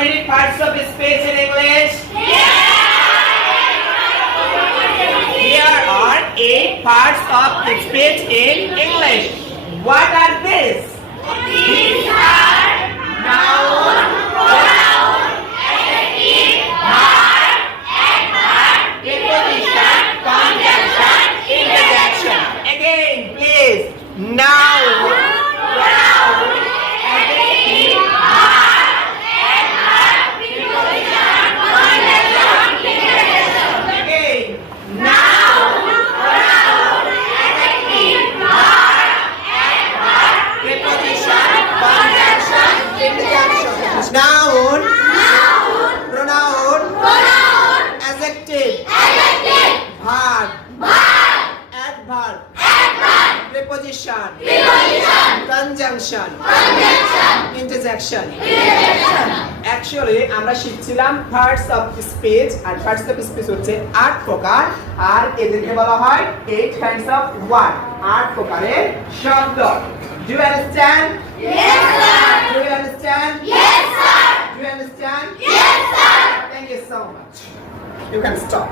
many parts of speech in English? Here are 8 parts of speech in English. What are these? These are noun, pronoun, adjective, verb, adverb, preposition, conjunction, interjection. Again, please. Noun, pronoun, adjective, verb, adverb, preposition, conjunction, interjection. Again. Noun, pronoun, adjective, verb, adverb, preposition, conjunction, interjection. Noun, pronoun, adjective, verb, adverb, preposition, conjunction, interjection. Actually আমরা শিখছিলাম parts of speech R parts of speech হচ্ছে 8 প্রকার আর এদেরকে বলা হয় 8 kinds of word 8 প্রকারের শব্দ. Do you understand? Yes, sir. Do you understand? Yes, sir. Do you understand? Yes, sir. Thank you so much. You can stop.